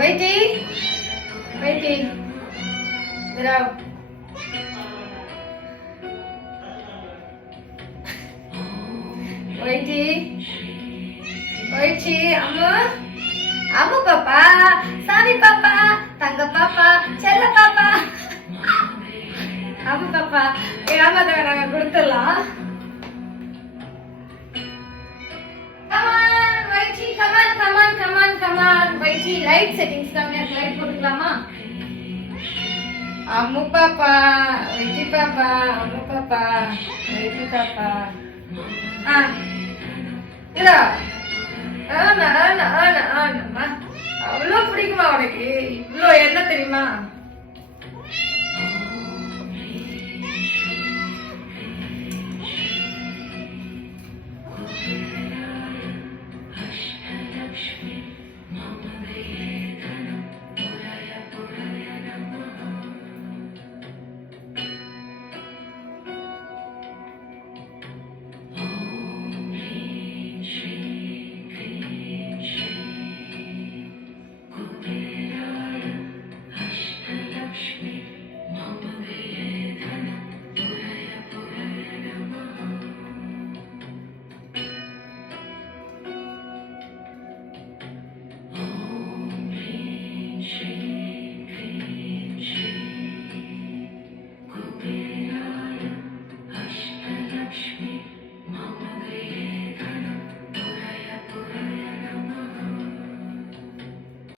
வைட்டி வைட்டி வைட்டி வைட்டி அம்மா அம்மு பாப்பா சாமி பாப்பா தங்க பாப்பா செல்ல பாப்பா அம்மு பாப்பா ஏமாத நாங்க கொடுத்துடலாம். வைட்டி லைட் செட்டிங்ஸ் லைட் போட்டுக்கலாமா? அம்மு பாப்பா வைட்டி பாப்பா அம்மு பாப்பா வைட்டி பாப்பா அவ்வளோ பிடிக்குமா உனக்கு? இவ்வளோ என்ன தெரியுமா?